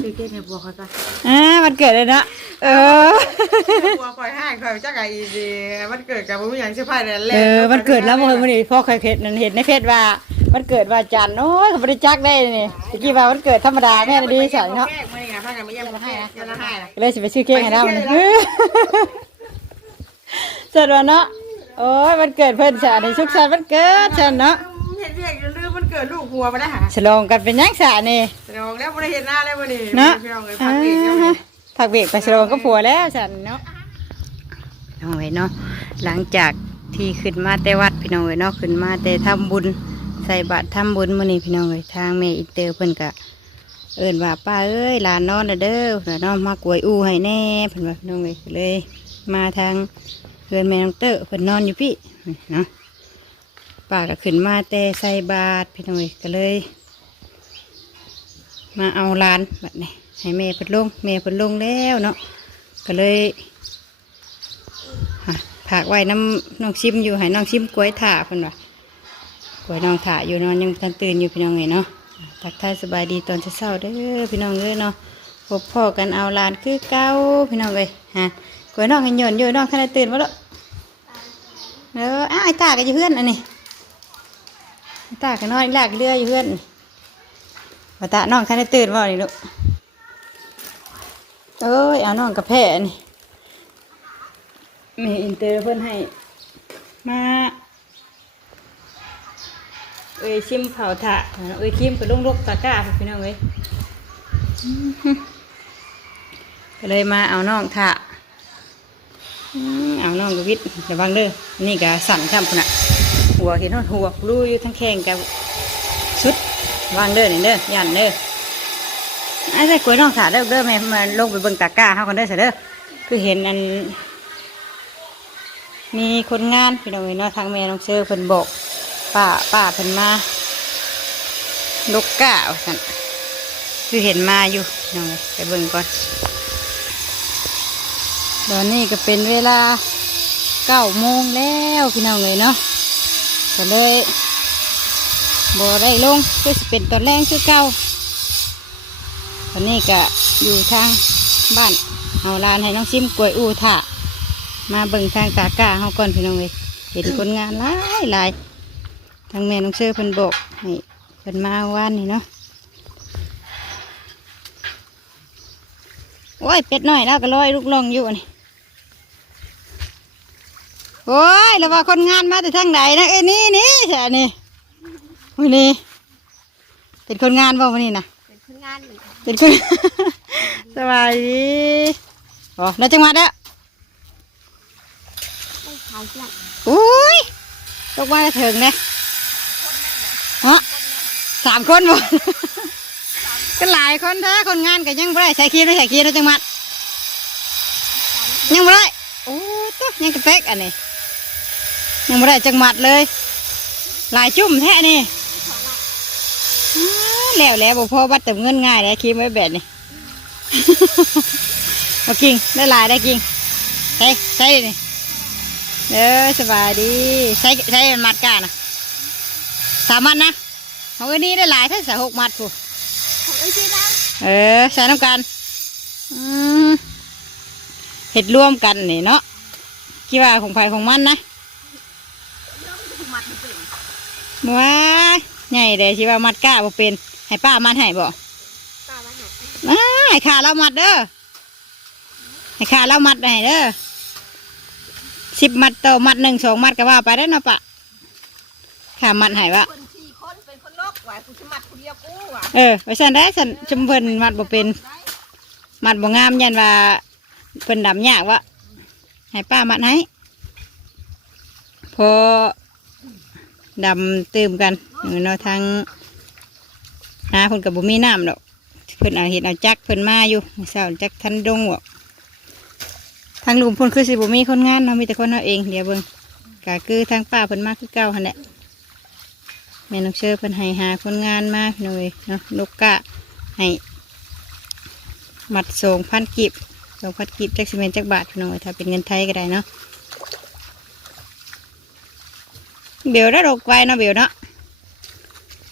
ซื้อเค้กให้บัวเขาซะอ่ามันเกิดเลยเนาะเออ บัวคอยให้คอยจักไอ้อีสิมันเกิดกับบ่มีหยังสิพายแล่นเออมันเกิดแล้วบ่เฮ้ยมื้อนี้พ่อเคยเห็นนั่นเห็นในเฟซว่ามันเกิดว่าจันทร์โอ้ยเขาบ่ได้จักได้นี่ตะกี้ว่ามันเกิดธรรมดาแม่นดีใส่เนาะแก้มื้อนี้ไงพากันมาเยี่ยมมาให้นะยังมาให้นะเลยสิไปซื้อเค้กให้เราเนี่ยเสร็จแล้วเนาะโอ้ยมันเกิดเพิ่นสาในสุขสันต์วันเกิดฉันเนาะเห็นเรียกอยู่ลื มมันเกิดลูกหัวมาได้หาฉลองกันเป็นหยังสานี่แสดงแล้วบ่ได้เห็นหน้าเลยมื้อนี้เนาะพี่น้องเอ้ยพักเบรกเดี๋ยวนี้ผักเบรกไปฉลองก็ผัวแล้วฉันเนาะน้องเอ๋ยเนาะหลังจากที่ขึ้นมาแต่วัดพี่น้องเอ๋ยเนาะขึ้นมาแต่ทำบุญใส่บาตรทำบุญมื้อนี้พี่น้องเอ๋ยทางแม่อินเตอร์เพิ่นก็เอิ้นว่าป้าเอ้ยหลานนอนน่ะเด้อหลานนอนมากวยอู้ให้แน่เพิ่นว่าพี่น้องเอ๋ยก็เลย มาทางเพื่อนแม่น้องเตอร์เพิ่นนอนอยู่พี่เนาะ ป้าก็ขึ้นมาแต่ใส่บาตรพี่น้องเอ๋ยก็เลย มาเอาหลานแบบนี้ให้แม่เพิ่นลงแม่เพิ่นลงแล้วเนาะก็เลยฮะถากไว้น้ำน้องชิมอยู่ให้น้องชิมกล้วยถ่าเพิ่นว่ากล้วยน้องถ่าอยู่นอนยังทันตื่นอยู่พี่น้องไงเนาะทักทายสบายดีตอนเช้าเด้อพี่น้องเอ้ยเนาะพบพ่อกันเอาลานคือเก้าพี่น้องเอ้ยฮะกล้วยน้องยังหย่อนอยู่น้องขนาดตื่นวะลูกเอออ้าวไอ้ตาก็อยู่เพื่อนอันนี้ ตาก็นอนอีกลากเรืออยู่เพื่อนว่าตาน้องคันได้ตื่นบ่นี่ลูกเอ้ยเอาน้องกระแพะนี่มีอินเตอร์เพิ่นให้ มาเอ้ยชิมเผาถะเอ้ยชิมไปลงลกตะก้าพุ่นพี่น้องเอ้ยก็เลยมาเอาน้องถะอื้อเอาน้องกวิทย์ระวังเด้อนี่ก็สั่นช้ำพุ่นน่ะ หัวเห็นว่าหัวรูอยู่ทั้งแข้งกับชุดวางเด้อนี่เด้อย่นเด้อไอ้ใส่กล้วยน้องถาเด้อเด้อแม่มาลงไปเบิ่งตะกร้าเฮากันเด้อเสยเด้อคือเห็นอันมีคนงานพี่น้องเอ้ยเนาะทางแม่น้องเชอเพิ่นบอกป้าป้าเพิ่นมาลูกก้าว่าซั่นคือเห็นมาอยู่น้องไปเบิ่งก่อนตอนนี้ก็เป็นเวลาเก้าโมงแล้วพี่น้องเลยเนาะ ก็เลยบ่ได้ลงก็สิเป็นตอนแรกคือเก่าตอนนี้ก็อยู่ทางบ้านเอาลานให้น้องซิมกล้วยอูถ่ามาเบิ่งทางตากาเฮาก่อนพี่น้องเลยเห็นคนงานหลายหลายทางแม่น้องเชื่อเพิ่นบอกให้เพิ่นมาว่านนี่เนาะโอ้ยเป็ดน้อยแล้วก็ลอยลูกลองอยู่นี่ โอ้ยแล้วว่าคนงานมาแต่ทางไหนนะเอ้ยนี่นี่แช่นี่วันนี้ เป็นคนงานบ่วันนี้นะเป็นคนงานนี่เป็นคนสบายดีโอ้แล้วจังหวัดแล้วไม่ขายเพื่อนอุ้ยตกมาแล้วถึงเนี่ยฮะสามคนบ่ก็หลายคนแท้คนงานก็ยังบ่ได้ใส่คีมได้ใส่คีมแล้วจังหวัดยังบ่ได้โอ้ตัวยังกระเป๊กอันนี้ ยังบ่ได้จังหวัดเลย หลายจุ่มแท้นี่อ้าแล้วแล้วบ่พอบัดเติมเงินง่ายเลยคิมไว้แบบนี้มากิงได้หลายได้กิงใช่ใช่นี่เออสบายดีใช้ใช้มัดกานะสามมัดนะของอันนี้ได้หลายถ้าใส่หกมัดผู้ของไอ้ที่นะเออใส่น้ำกันอืมเห็ดร่วมกันนี่เนาะคิดว่าของไผของมันนะถูกมัดเป็น ว้าใหญ่เลยคิว่ามัดก้าบ่เป็น ให้ป้ามัดให้บ่ตาวันหนอ้าให้ขาเรามัดเด้อให้ขาเรามัดให้เด้อสิบมัดต่อมัดหนึ่งสองมัดก็ว่าไปได้เนาะปะขามัดให้วะเออไปสั่นได้สั่นชมเพิ่นมัดบ่เป็นมัดบ่งามยันว่าเพิ่นดำยากวะให้ป้ามัดให้พอ ดำตื่มกันเนาะทางนาเพิ่นกับบ่มีน้ำดอกเพิ่นเอาเห็ดเอาจักเพิ่นมาอยู่เช้าจักทันดงบ่ทางลุมเพิ่นคือสิบ่มีคนงานเนาะมีแต่คนเอาเองเดี๋ยวเบิ่งก็คือทางป้าเพิ่นมาคือเก่าหันแหละแม่น้องเชื่อเพิ่นให้หาคนงานมาหน่อยเนาะนกกะให้มัดส่งพันกิบส่งพันกิบจักสิเมนจักบาทหน่อยถ้าเป็นเงินไทยก็ได้เนาะ เบลได้ดอกไว้เนาะเบลเนาะ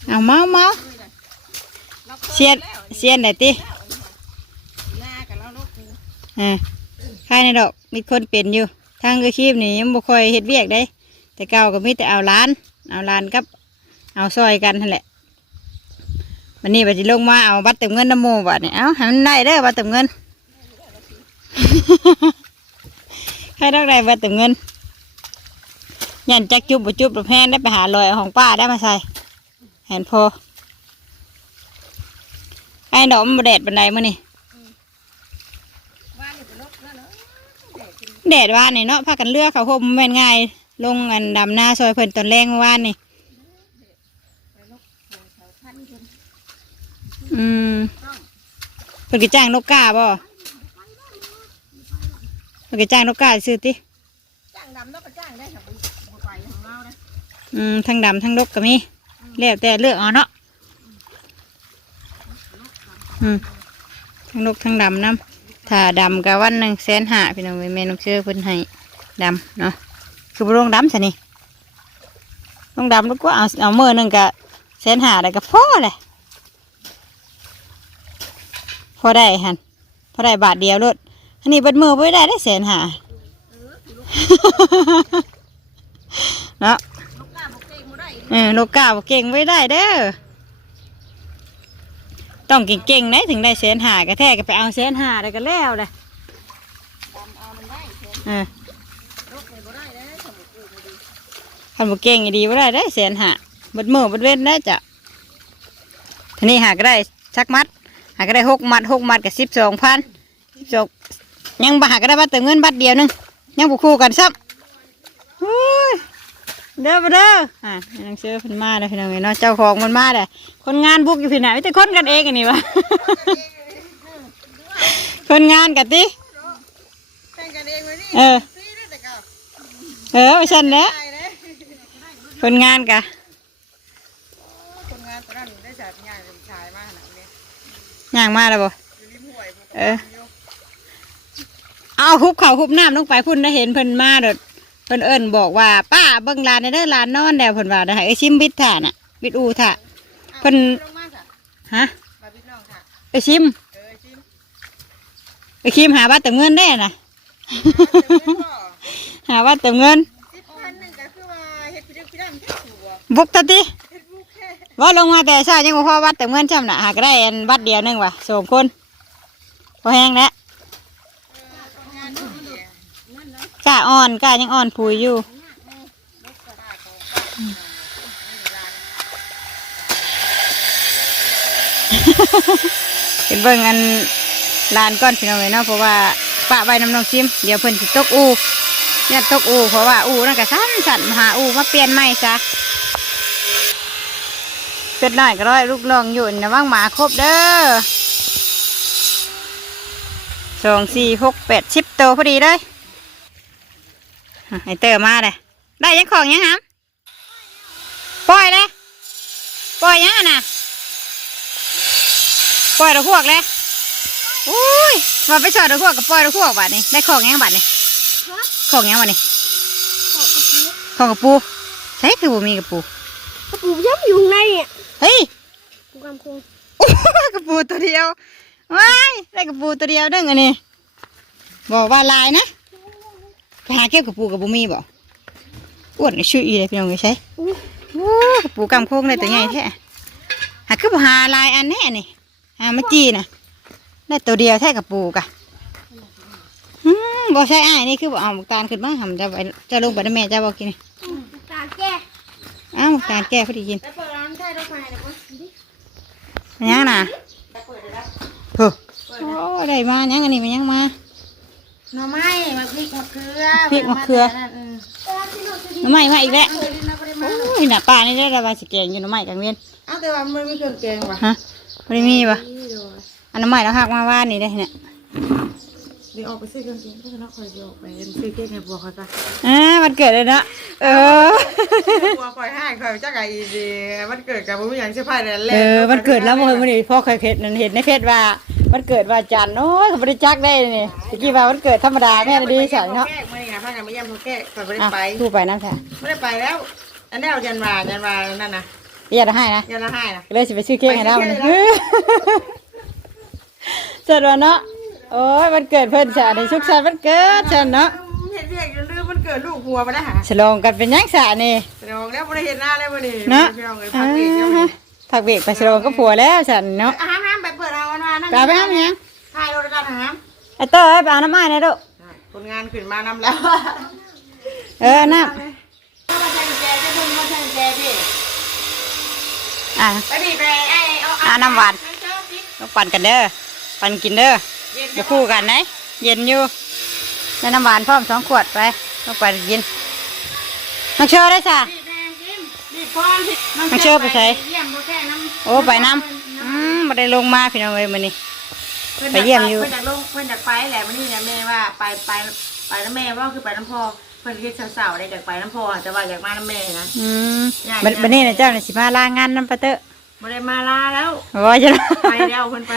เอาเมาเมาเสียนเสียนไหนติอ่าใครในดอกมีคนเป็นอยู่ ทางอาชีพนี่ยังบ่ค่อยเฮ็ดเวียกได้ แต่เก่าก็มีแต่เอาร้าน เอาร้านกับเอาซอยกันนั่นแหละวันนี้บัดสิลงมาเอาบัตรเติมเงินน้ำโมบัดนี่ยเอาให้มันได้เด้อบัตรเติมเงินให้ได้ได้บัตรเติมเงิน ยันจักจุบบ่จุบบ่แพงได้ไปหาลอยของป้าได้มาใส่แหนพอไอ้ดอมแดดบันไดมื้อนี่ว่านี่แดดกินแดดว่านี่เนาะพากันเลือกเขาห่มแม่นง่าย ลงอันดำหน้าซอยเพิ่นตอนแรงเมื่อวานนี่อืมเพิ่นก็จ้างนกกาบ่เพิ่นก็จ้างนกกาซื้อติจ้างดำนกก็จ้างได้ค่ะบุบุไปของเรานะ อืมทั้งดำทั้งนกก็มีแล้วแต่เลือกเอาเนาะอืมทั้งนกทั้งดำน้ำถ้าดำก็วันหนึ่งแสนห้าพี่น้องเอ้ยแม่นกเชื่อเพิ่นให้ดำเนาะคือบ่ลงดำซะนี่ลงดำแล้วก็เอาเอามือนึงก็แสนห้าได้ก็พอเลยพอได้หันพอได้บาทเดียวรถอันนี้เบิดมือไ่ได้ได้แสนหาเนาะ เออนกกาบ่เก่งไว้ได้เด้อต้องเก่งๆนะถึงได้แสนหากระแทกก็ไปเอาแสนหาได้ก็แล้วเลยดำเอามันได้เถอะเออนกนี่บ่ได้นะสมุนไพรบ่ดีคันบ่เก่งอีดีบ่ได้ได้แสนหาเบิดมือเบิดเว้นได้จ้ะทีนี้หาก็ได้ชักมัด หาก็ได้หกมัดหกมัดกับสิบสองพันสิบสองยังบ่หาก็ได้บัตรเติมเงินบัตรเดียวหนึงยังบ่คู่กันซ้ำโอ้ย เด้อบ่เด้ออ่าหนังสือเพิ่นมาเลยพี่น้องเอ้ยเนาะเจ้าของมันมาเลยคนงานบุกอยู่พี่ไหนมีแต่คนกันเองอันนี้วะคนงานกันติแต่งกันเองเลยนี่เออซีได้แต่เก่าเออไปชันแล้วใช่เลยคนงานกะคนงานตอนนั้นได้สายงานเป็นชายมากขนาดนี้ย่างมาแล้วบ่อยู่ริมห้วยพวกเออ เอาฮุบเข่าวฮุบน้ำลงไปพุ่นได้เห็นเพิ่นมาเด้อเพิ่นเอิ้นบอกว่าป้าเบิ่งลานในเด้อลานนอนแล้วเพิ่นว่าได้ให้ไอ้ชิมบิดท่าน่ะบิดอูท่าเพิ่นลงมาค่ะฮะมาพี่น้องค่ะไอ้ชิมเออชิมไอ้ชิมหาว่าเติมเงินได้น่ะหาเงินบ่หาว่าเติมเงินสิบพันหนึ่งก็คือว่าเฮ็ดพี่ดึกพี่ดำแค่ถูกบุกตะติเฮ็ดบุกแค่ว่าลงมาแต่เช้ายังบ่พอวัดเติมเงินช่ำน่ะหาก็ได้อันวัดเดียวหนึงว่ะสองคนพอแห้งแล้ว คนงานนี่เนี่ย กล้าอ่อนกล้ายังอ่อนผุยอยู่เป็นเบิ่งอันลานก้อนพี่น้องเลยเนาะเพราะว่าปะใบน้ำนองซิม เดี๋ยวเพิ่นสิตกอูเนี่ยตกอูเพราะว่าอูนั่นก็สั้นสั่นมหาอูมาเปลี่ยนใหม่ซะเป็ดน้อยก็ร้อยลูกลองอยู่นะว่างหมาครบเด้อสองสี่หกแปดสิบตัวพอดีเลย ไอเตอร์มาเลยได้ยังของยังหามปล่อยเลยปล่อยยังอะน่ะปล่อยระพวกเลยอุ้ยมาไปสอดระพวกกับปล่อยระพวกบัดนี้ได้ของยังบัดนี้ของยังบัดนี้ขอกระปูของกับปูใช่คือบ่มีกับปูกระปูย้ำอยู่ข้างในอะเฮ้ยปูกำคงกับปูตัวเดียวว้ายได้กับปูตัวเดียวเด้งอันนี้บอกว่าลายนะไป หาเก็บกับปูกับบ่มีบ่อ้วนชื่ออีเลยพี่น้องไม่ใช่โอ้กับปูกำโค้งเลยตัวใหญ่แท้หาคือบ่หาลายอันแน่นี่หามาจีน่ะได้ตัวเดียวแท้กับปูกะอืมบ่ใช่อ้ายนี่คือบ่เอาหมกตาลขึ้นมาทำจะไปจะลงไปน้ำแม่จะบอกกินนี่ตาแก่อ้าวหมกตาลแก้พอดีกินแต่เปิดร้านใช่รถไฟนะปุ๊บมันยังน่ะแต่เปิดเลยนะโอ้โอ้ได้มายังอันนี้มันยังมา หน่อไม้มาพริกมะเขือพริกมะเขือนั่นเออน้ำใหม่มาอีกแล้วเออนี่นะบ่ได้มาโอ้ยหน้าป้านี่ได้ระบายสแกงอยู่น้ำใหม่กลางเวียนเอาแต่ว่ามันมีเครื่องแกงว่ะฮะพอดีมีปะนี่เดี๋ยวอันน้ำใหม่แล้วหักมาว่านนี่ได้เนี่ยเดี๋ยวออกไปซื้อเครื่องแกงก็จะนักคอยเดี๋ยวออกไปซื้อเค้กให้บัวเขาจ้ะอ่ามันเกิดเลยเนาะเออ บัวคอยให้คอยจักไอ้อีสิมันเกิดกับบ่มีหยังเสื้อผ้าแล้เออมันเกิดแล้วมันมันนี่พ่อเคยเห็นนั่นเห็นในเพจว่า มันเกิดว่าจันทร์โอ้ยเขาไม่ได้จักได้นี่ตะกี้ว่ามันเกิดธรรมดาแม่ดีฉันเนาะแก้มื้อนี้ค่ะพากันมาเยี่ยมพ่อแก้คอยบ่ได้อะไปทูไปน้ำแท้ไม่ได้ไปแล้วอันนี้เอายันวายันวานั่นน่ะอย่าได้ให้นะยันละให้น่ะเลยสิไปซื้อเค้กให้เราไปซื้เนี่อเค้กให้ยเสร็จแล้วเนาะโอ้ยมันเกิดเพิ่นจ้ะในสุขสันต์วันเกิดฉันเนาะเห็นเรียกลืมมันเกิดลูกหัวมาได้หาฉลองกันเป็นยังสะนี่แสดงแล้วบ่ได้เห็นหน้าเลยบ่นี่เนาะ พี่น้องเอ้ยพักเบรกเดี๋ยวนี้ผักเบรกไปฉลองก็ผัวแล้วฉันเนาะห้ามห้ามไปเปิดเอาวันวานนั่นไปเอาไปห้ามยังถ่ายรถกันห้ามไอ้เต้ยไปเอาน้ำไม้หนะลูกคนงานขึ้นมานำแล้ว เออน้มาใช้กุญแจจะพุ่งมาใช้กุญแจพี่ำอะไปดิไปไอ้เอาอ่าน้ำหวานต้องปั่นกันเด้อ ปั่นกินเด้อเย็นจะคู่กันนะเย็นอยู่ได้น้ำหวานพร้อมสองขวดไปต้องปั่นกินน้องเชอได้จ้ะ รีบแม่ซิมรีบพร้อมสิน้องเชื่อไปใส่เยี่ยมบ่แค่น้ำโอ้ไปน้ำอืมมาได้ลงมาพี่น้องเอ้ยมื้อนี้พิ่นไปเยี่ยมอยู่เพิ่นอยากลงเพิ่นอยากไปแหละวันนี้เนี่ยแม่ว่าไปไปไปน้ำแม่ว่าคือไปน้ำพ่อเพิ่นคิดสาวๆได้อยากไปน้ำพ่อแต่ว่าอยากมาน้ำแม่นะอืมยากบัดยากบัดนี้นะเจ้าน่ะสิมาลางานน้ำปะเตอะบ่ได้มาลาแล้วโอ้ยจะไปแล้วเพิ่นไป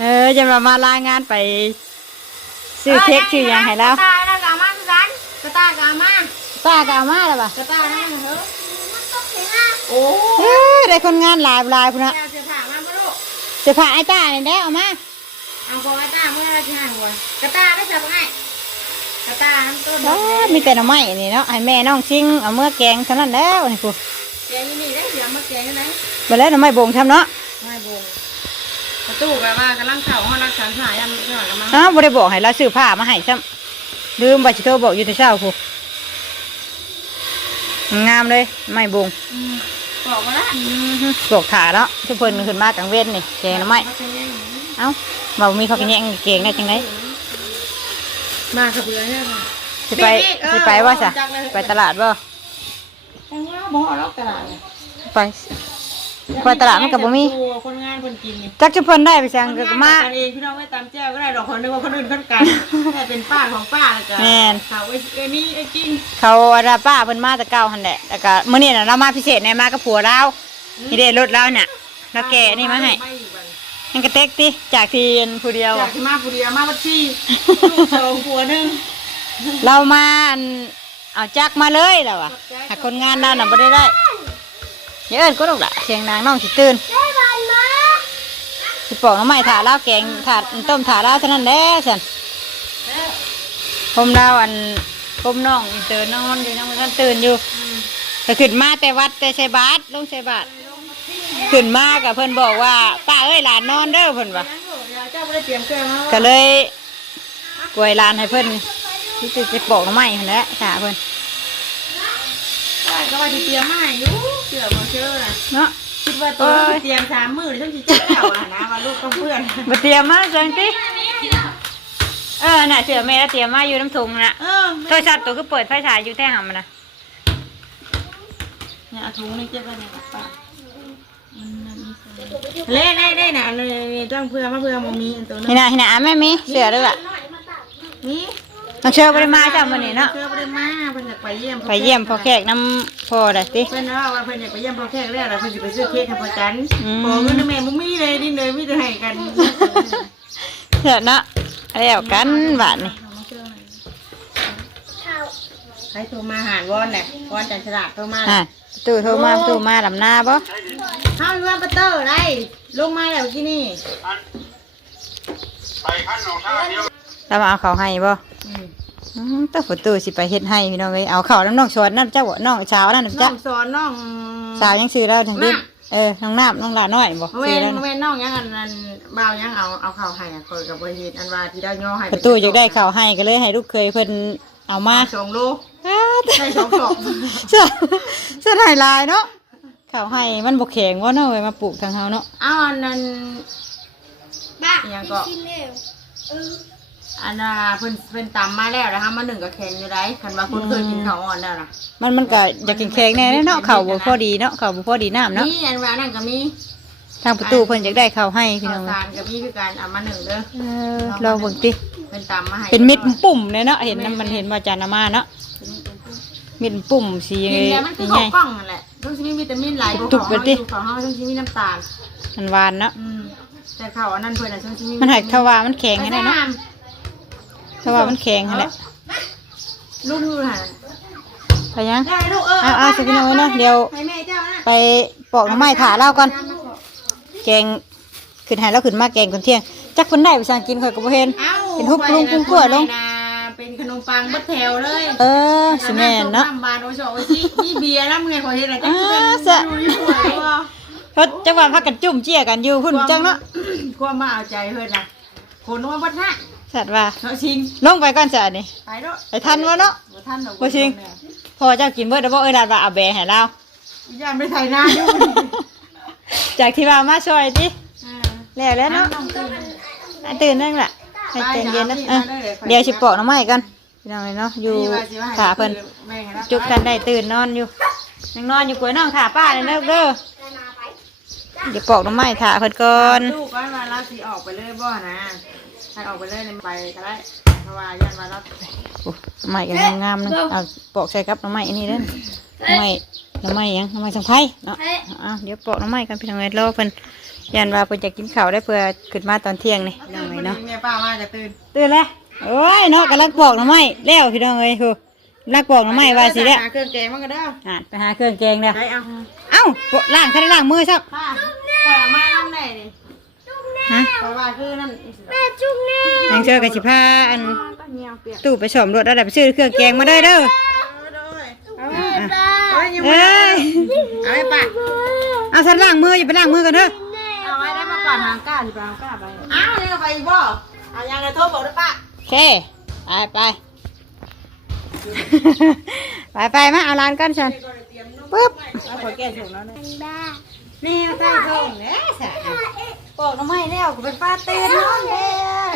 เออจะมามาลางานไปซื้อเค้กซื้อหยังให้แล้วกระตายแล้วกามาคือกันกระตายกามาป้าก็เอามาแล้วป่ะกระตายนั่นเหรอ โอ้เออได้คนงานหลายหลายพุ่นน่ะยเสื้อผ้ามาบ่ลูกเสื้อผ้าไอ้ต้านี่แหละเอามาเอาของกระตายเมื่อไรที่หายหัวกระตายได้สับไงกระตายน้ำต้นอ๋อมีแต่หน่อไม้นี่เนาะให้แม่น้องซิงเอาเมื่อแกงเท่านั้นแล้วนี่กูแกงนี่ได้เสียมาแกงไหนไปแล้วหน่อไม้บ่งทำเนาะไม่บงประตูแบบว่ากำลังเข่าห้องรักษาหายันไม่ไหวกันมั้งอ้าวบ่ได้บอกให้เราซื้อผ้ามาให้ซ้ำลืมบ่สิโทรบอกอยู่แต่เช้าพู งามเลยไม้บ่งบอกมาละบอกขาเนาะทุกเพิ่นขึ้นมากลางเว้นนี่แกงหน่อไม้เอ้าบ่มีเขาวกินแยงเก่งได้จังไดมาขับเรือเนี่ยค่ะสิไปสิไปว่าซะไปตลาดบ่แตงว่าบ่อรอกตลาดไป ไปตลาดมันก็บ่มีคนงานคนกินนี่จักจุเพิ่นได้ไปสั่งก็มากันเองพี่น้องไม่ตามแจ้วก็ได้ดอกคนนึกว่าคนอื่นคนกันแต่เป็นป้าของป้าแล้วจ้ะแม่น เขาไอ้ไอ้นี่ไอ้กิ้งเขาอาราป้าเพิ่นมาแต่เก่าหั่นแหละแล้วก็มื้อนี้น่ะเรามาพิเศษแน่มากับผัวเรานี่เด้รถเราเนี่ยเราแกะนี่มาให้ไม่อยู่บ้านยังกระเต็กติจากที่เรียนผู้เดียวอยาอะกที่มาผู้เดียวมาวัดชีลูกสองผัวหนึ่งเรามาอันเอาจักรมาเลยแล้วอะหากคนงานเราน่ะบ่ได้ได้ อย่าเอิ้นก็ลูกละเสียงนางน้องสิตื่นสิปอกน้ำไม้ถาลาแกงถาต้มถาลาเท่านั้นแหละฉันผมเราอันผมน้องเตอน้องมันอยู่น้องมันตื่นอยู่ก็ขึ้นมาแต่วัดแต่ใส่บาตรลงใส่บาตรขึ้นมากับเพิ่อนบอกว่าป้าเอ้ยหลานนอนเด้อเพิ่นว่าเจ้าไม่ได้เตรียมเครื่องแล้วก็เลยกลวยหลานให้เพิ่อนที่จะปอกน้ำไม้หั่นแหละถาเพิ่อน ก็ว่าจะเตรียมมาให้อยู่เสือมาเชื่อนะเนาะคิดว่าตัวเตรียมสามมือหรือต้องจีเจ้าอะนะว่าลูกต้องเพื่อน มาเตรียมมาจังติเออน่ะเสือแม่เตรียมมาอยู่น้ำถุงน่ะเออโทรศัพท์ตัวก็เปิดไฟฉายอยู่แท่หำมันนะเนี่ยเอาถุงนี่เก็บไว้ในกระเป๋าเล่ได้ได้นะเลยต้องเพื่อมาเพื่อมามีอันตัวนึนี่งนะนี่นะแม่มีเสือด้วยล่ะนี่ น้องเชื่อบ่ได้มาจ้ามื้อนี้เนาะเพื่อไปได้มาเพิ่นอยากไปเยี่ยมไปเยี่ยมพ่อแขกน้ำพ่อได้ติ เพิ่นว่าว่าเพิ่นอยากไปเยี่ยมพ่อแขกแล้วแล้วเพิ่นสิไปซื้อเค้กให้พ่อจันอืมขอเงินแม่บ่มีเลยนี่เลยมีแต่ให้กันเสือเนาะแล้วกันบาดนี่ใครโทรมาหารวอนแหละวอนจันฉลาดโทรมาอะตู้โทรมาตู้มาลำหน้าบ่เฮาอยู่ว่าปัตเตอร์ได้ลงมาแล้วที่นี่เรามาเอาเขาวให้บ่ อืมอืมตู้ประตูสิไปเฮ็ดให้พี่น้องเอ้ยเอาข้าวน้ำน้องชวนนั่นเจ้าบ่น้องสาวนั่นน่ะน้จ้ะองสอนน้องสาวยังซื้อแล้วถึงดิน้เออน้องน้ำน้องหลาน้อยบ่เวซื้อนแล้วนะเวนน้องยังอันนั้นบ่าวยังเอาเอาข้าวให้อะคอยกับเบอร์เฮ็ดอันว่าที่ได้ย่อให้ประตูอยากได้ข้าวให้ก็เลยให้ลูกเคยเพิ่นเอามามาสองโลอ้าได้สองศอกเสื้อเสื้อไทยลายเนาะข้าวให้มันบ่แข็งว่าเนาะไว้มาปลูกทางเฮาเนาะ เอาอันนั้น บ้ายังก็อั นน่ะเพิ่นเพิ่นตำมาแล้วนะคะมาหนึ่งกับแข็งอยู่ได้คันว่าคนเคยกินข้าวอ่อนแล้วนะมันมันก็อยากแข็งๆแน่เนาะข้าวบ่พอดีเนาะข้าวบ่พอดีน้ำเนาะนี่อันว่านั่นก็มีทางประตูเพิ่นอยากได้ข้าวให้พี่ข้าน้วองสารก็มีคือการเอามาหนึ่งเด้อเออลองเบิ่งติเป็นตำมาให้เป็นมิดปุ่มเลยเนาะเห็นนำมันเห็นว่าจานอามาเนาะมิดปุ่มสีกินแล้วมันคือใหข้าญ่วกล้องนั่นแหละต้องชิมีวิตามินหลายกว่าตุกของไปเฮาดิอยู่ของเฮาต้องชิมีน้ำตาลมันหวานเนาะอืมแต่ข้าวอันนั้นเพิ่นน่ะต้องชิมีมันหักทว่ามันแข็งให้ได้ เนาะทว่ามันแข็งให้แหละลูกอยู่หั่นไปยังได้ลูกเออเอาเอาสิพี่น้องเนาะเดี๋ยวให้แม่เจ้านะไปปอกหน้ำไม้ถาเล่าก่อนแกงขึ้นให้เราขึ้นมาแกงคนเที่ยงจักคนได้ไปสั่งกินข่อยก็บ่เห็น เอ้าเป็นฮุบลุงกุ้งกล้วยลงไปนะเป็นขนมปังบัดแถวเลยเออสิแม่นเนาะน้ำบานโอชโอชิมีเบียร์น้ำเงินขอเฮ็ดอะไรจังสิเป็นอ่าซะดูอยู่หัวตัวเพราะจังหวะพักกันจุ่มเจี้ยกันอยู่คุณจังเนาะ ความมาเอาใจเพิ่นน่ะคนว่าบัดฮะ สัตว์ว่าเนาะชิงลงไปก่อนจ้ะนี่ ไปเนาะไปทันวะเนาะบ่ทันดอกบ่ชิง พอเจ้ากินเบิดแล้วบ่เอ้ยลาดว่าเอาแบร์ให้เราย่านไปไถนาอยู่จากที่ว่ามาช่วยติอ่าแล้วแล้วเนาะน้องตื่นอะตื่นนั่งล่ะให้ใจเย็นนะไปเออเดี๋ยวเอามีดมาเลยเดี๋ยวสิปอกหน้ำไม้กันพี่น้องเอ้ยเนาะอยู่นี่ว่าสิว่าให้ขาเพิ่นแม่ให้รับจุกกันได้ตื่นนอนอยู่ยังนอนอยู่กล้วยน้องขาป้าเลยเด้อเด้อเดี๋ยวปอกหน้ำไม้ถ่าเพิ่นก่อน ลูกก็ว่าเราสิออกไปเลยบ่นะ ถ้าออกไปเลยเนี่ยไปก็ได้เพราะว่าย่านว่าเราโอ้หน้ำไม้กันงามๆนึงเอาปอกใส่กับหน้ำไม้อันนี้เด้อหน้ำไม้หน้ำไม้หยังหน้ำไม้สังไพรเนาะอะเดี๋ยวปอกหน้ำไม้กันพี่น้องเอ้ยรอเพิ่นยันว่าเพิ่นจะกินข้าวได้เพื่อขึ้นมาตอนเที่ยงนี่พี่น้องเอ้ยเนาะแม่ป้ามาจะตื่นตื่นแล้วโอ้ยเนาะกำลังปอกหน้ำไม้แล้วพี่น้องเอ้ยคือลักปอกหน้ำไม้ว่าสิแล้วหาเครื่องแกงมันก็ได้อะไปหาเครื่องแกงเด้อได้เอาเอ้าบ่ล้างท่านได้ล้างมือซักป้าป้าเอามาน้ำไหนนี่ ฮะเพราะว่าคือนั่นนางเชื่อกับสิพาอันป้าเหี่ยวเปียกตู้ไปสอมรถแล้วได้ไปซื้อเครื่องแกงมาเด้อเด้อเอาเลยเอาไว้ยังเอ้ไม่ยเอาไว้ป้าเอาสันล้างมืออย่าไปล้างมือกันเด้อเอาไว้ได้มาก่อนหางก้าสิไปหางก้าไปอ้าวยังไปอีกบ่เอายังเลยโทรบอกด้วยป้าโอเคไปไปไปไปมาเอาร้านกันฉันปึ๊บเอาขอแก้ถุงแล้วเนี่ยแนวใต้ท้องเนี่ยสะ ปอกหน้ำไม้แล้วก็เป็นป้าตื่นนอนแล้ว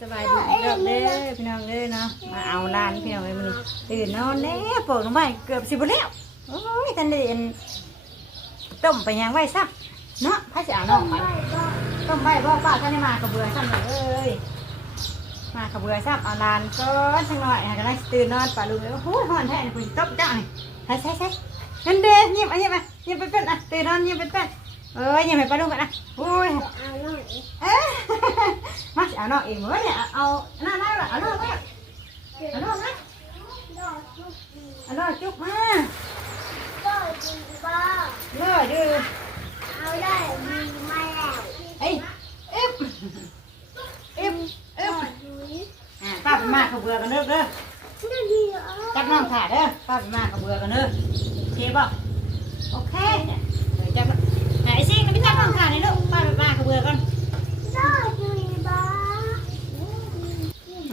สบายดีอีกรอเด้อพี่น้องเด้อเนาะมาเอาร้านพี่น้องเลยมันตื่นนอนแล้วปอกหน้ำไม้เกือบสิบแล้วโอ้ยทันได้เอ็นต้มไปยังไว้ซักเนาะพระจะเอาน้องไปต้มไว้บ่ป้าท่านได้มากระเบือซ้ำเลยเอ้ยมากระเบือซ้ำเอาลานก้อนสักหน่อยหากันได้ตื่นนอนป่าลุงเลยโอ้โหหอนแท้นี่คุณต้มจ้านี่ใช่ใช่ใช่นั่นเด้เงียบอะเงียบอะเงียบเป็นเป็นอะตื่นนอนเงียบเป็นเป็น เอ้ยเงียบให้ป่าลุงกันนะโอ้ยเอ้ยมาสิเอาน้องเองเว้ยเนี่ยเอาหน้าหน้าเอาน้องม ซิงนะพี่จับน้องขาเลยลูกป้าไปมากกับเบื่อกัน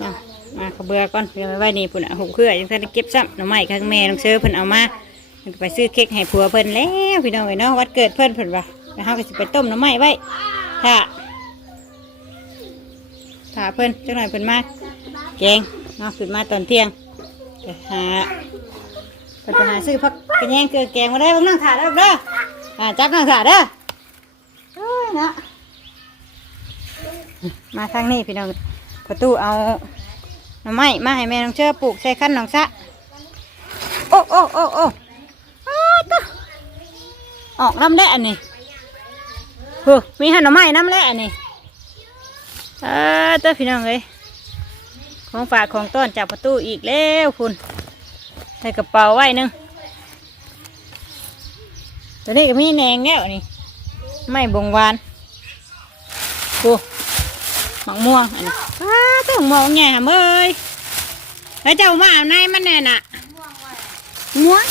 อะมากับเบือก่อนเดี๋ยวไว้ไว้นี่ปุ่นอะหุบเครื่อยังท่านเก็บซ้ำหน่อไม้ข้างแม่น้องเชอเพิ่นเอามาไปซื้อเค้กให้ผัวเพิ่นแล้วพี่น้องเอ้ยเนาะวัดเกิดเพิ่นเพิ่นว่าแล้วเฮาก็สิไปต้มหน่อไม้ไว้ถ้าถ้าเพิ่นจังหน่อยเพิ่นมาแกงเนาะขึ้นมาตอนเที่ยงไปหาเพิ่นไปหาซื้อพักกระแยงเกลือแกงมาได้บิ่งนั่งถ่าเด้อเด้ออ่าจับนั่งถ่าเด้อ เนาะมาทางนี้พี่น้องประตูเอาหน่อไม้มาให้แม่น้องเชื่อปลูกใส่ขั้นน้องซะโอ้โอ้โอ้โอ้อตออกลำได้อันนี้โอ้มีหันหน่อไม้น้ำแล้วอันนี้เออต้อพี่น้องเลยของฝากของต้อนจากประตูอีกแล้วคุณใส่กระเป๋าไว้นึงตัวนี้ก็มีแหนงแล้วนี่ ไม่บงวานกูหมักม่วงอันนี้อ้าต้อหมองแง่เมยแล้วเจ้ามาเอาในมันแน่น่ะม่วง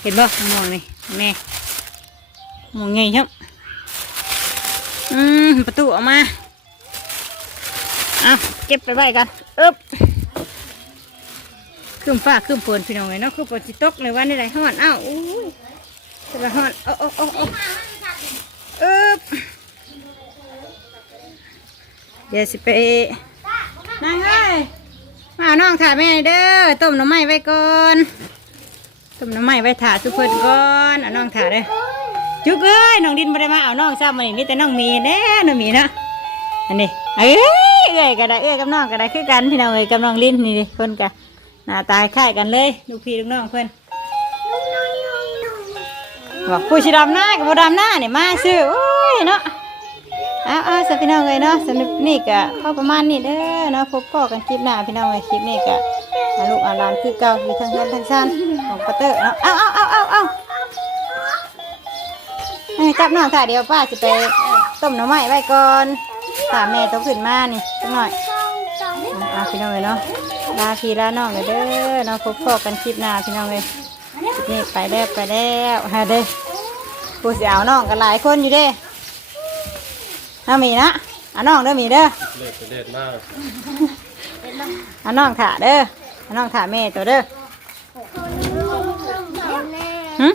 เห็นบ่ม่วงนี่แม่ม่วงใหญ่ครับอืมประตูออกมาเอาเก็บไปไว้กันอึ๊บขึ้นฟ้าขึ้นฝนพี่น้องเลยเนาะคือฝนจิตกเลยวันนี้ไรฮ้อนอ้าวอุ้ยจะไปฮ้อนโอ้โอ้โอ้ โอ้อึบเดี๋ยวสิไปนางเอ้ยมาเอาน้องถ่ายแม่เด้อต้มหน้ำไม้ไว้ก่อนต้มหน้ำไม้ไว้ถ่าสุเพิ่นก่อนเอาน้องถ่ายเด้อจุกเอ้ยน้องดินไม่ได้มาเอาน้องซ้ำมานี่มีแต่น้องมีแน่น้องมีนะอันนี้เอ้ยเอ้ยก็ได้เอ้ยกับน้องก็ได้คือกันพี่น้องเอ้ยกับน้องลิ้นนี่ดิเพิ่นกันหน้าตาคล้ายกันเลยลูกพี่ลูกน้องเพิ่น บอกผู้ชิดำหน้ากับผู้ดำหน้าเนี่ยมาซื้อโอ้ยเนาะเอาเอาสำหรับพี่น้องเลยเนาะสำหรับนี่ก็พอประมาณนี้เด้อเนาะพบพ่อกันคลิปหน้าพี่น้องเลยคลิปนี้ก็เอาลูกอาลานคือเก่าอยู่ทั้งเงินทั้งซ่านของปาเตอร์เนาะเอาเอาเอาเอาเอาเอ้ยจับน้องค่ะเดี๋ยวป้าจะไปต้มหน่อไม้ไว้ก่อนถามแม่ต้องขึ้นมานี่สักหน่อยเอาพี่น้องเลยเนาะลาพี่ลาน้องเลยเด้อเนาะพบพอกันคลิปหน้าพี่น้องเลย นี้ไปแล้วไปแล้วฮะเด้อผู้เสียเอาน้องกันหลายคนอยู่เด้เอามีนะเอาน้องเด้อมีเด้อเล็ดเล็ดมากเอาน้องถ่าเด้อเอาน้องถ่าแม่ตัวเด้อหึ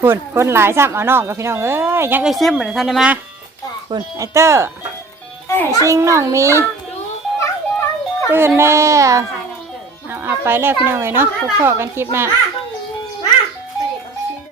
คุณคนหลายซ้ำเอาน้องกับพี่น้องเอ้ยยังเอ้ยเชี่ยมเหมือนท่านได้มาคุณไอเตอร์ไอซิงน้องมีตื่นแล้ว เอาไปแล้วพี่น้องเลยเนาะพบพอกันคลิปหน้า